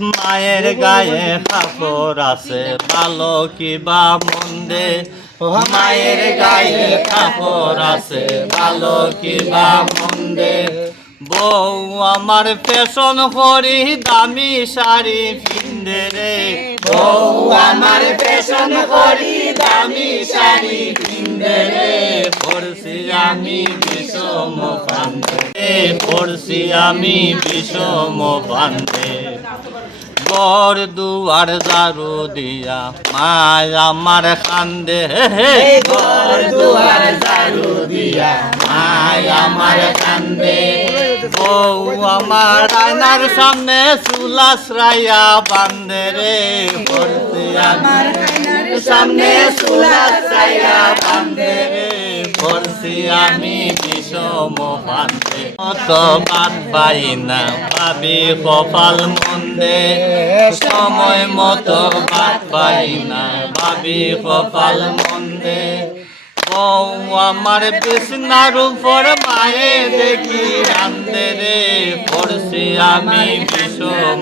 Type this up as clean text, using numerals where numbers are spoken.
মায়ের গায়ে কাপড় আছে ভালো কি বা মন্দে, মায়ের গায়ে কাপড় আছে ভালো কি বা মন্দে। বউ আমার ফ্যাশন করি দামি শাড়ি পিন্দে রে, বউ আমার ফ্যাশন করি দামি শাড়ি পিন্দে রে। পড়ছি আমি বিষম ফান্দে, পড়ছি আমি বিষম ফান্দে। ঘর দুয়ার ঝাড়ু দিয়া মায় আমার কান্দে, ঘর দুয়ার ঝাড়ু দিয়া মায় আমার কান্দে। বউ আমার আয়নার সামনে চুল আশ্রাইয়া বান্ধে রে, পড়ছি আমার সামনে চুল আশ্রাইয়া বান্ধে রে। পড়ছি আমি বিষম ফান্দে, অত বাদ পাই না ভাবি কপাল মন্দে, সময় মতো বাদ পাই না ভাবি কপাল মন্দে। বউ আমার বিছনার উপর মায়ে দেখি রান্দে রে, পড়ছি আমি বিষম